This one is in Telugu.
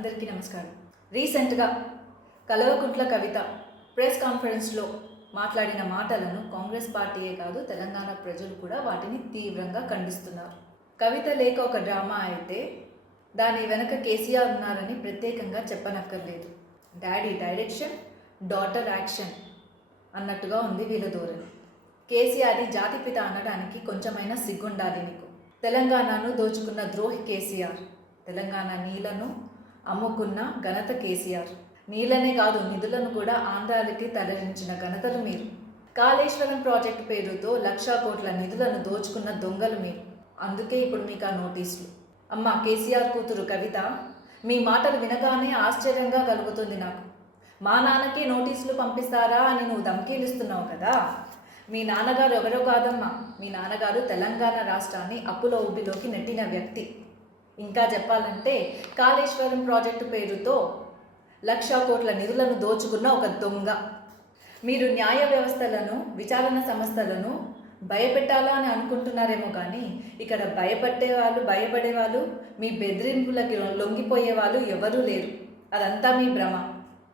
అందరికీ నమస్కారం. రీసెంట్గా కలవకుంట్ల కవిత ప్రెస్ కాన్ఫరెన్స్లో మాట్లాడిన మాటలను కాంగ్రెస్ పార్టీయే కాదు తెలంగాణ ప్రజలు కూడా వాటిని తీవ్రంగా ఖండిస్తున్నారు. కవిత లేక ఒక డ్రామా అయితే దాని వెనక కేసీఆర్ ఉన్నారని ప్రత్యేకంగా చెప్పనక్కర్లేదు. డాడీ డైరెక్షన్ డాటర్ యాక్షన్ అన్నట్టుగా ఉంది వీళ్ళ ధోరణి. కేసీఆర్ జాతిపిత అనడానికి కొంచెమైనా సిగ్గుండాలి నీకు. తెలంగాణను దోచుకున్న ద్రోహి కేసీఆర్. తెలంగాణ నీళ్ళను అమ్ముకున్న ఘనత కేసీఆర్. నీళ్ళనే కాదు నిధులను కూడా ఆంధ్రాలకి తరలించిన ఘనతలు మీరు. కాళేశ్వరం ప్రాజెక్టు పేరుతో లక్షా కోట్ల నిధులను దోచుకున్న దొంగలు మీరు. అందుకే ఇప్పుడు మీకు ఆ నోటీసులు. అమ్మ కేసీఆర్ కూతురు కవిత మీ మాటలు వినగానే ఆశ్చర్యంగా కలుగుతుంది నాకు. మా నాన్నకి నోటీసులు పంపిస్తారా అని నువ్వు ధమ్కీలిస్తున్నావు కదా? మీ నాన్నగారు ఎవరో కాదమ్మా. మీ నాన్నగారు తెలంగాణ రాష్ట్రాన్ని అప్పుల ఉబ్బిలోకి నెట్టిన వ్యక్తి. ఇంకా చెప్పాలంటే కాళేశ్వరం ప్రాజెక్టు పేరుతో లక్ష కోట్ల నిధులను దోచుకున్న ఒక దొంగ. మీరు న్యాయ వ్యవస్థలను విచారణ సంస్థలను భయపెట్టాలా అని అనుకుంటున్నారేమో కానీ ఇక్కడ భయపట్టే వాళ్ళు భయపడే వాళ్ళు మీ బెదిరింపులకి లొంగిపోయే వాళ్ళు ఎవరూ లేరు. అదంతా మీ భ్రమ.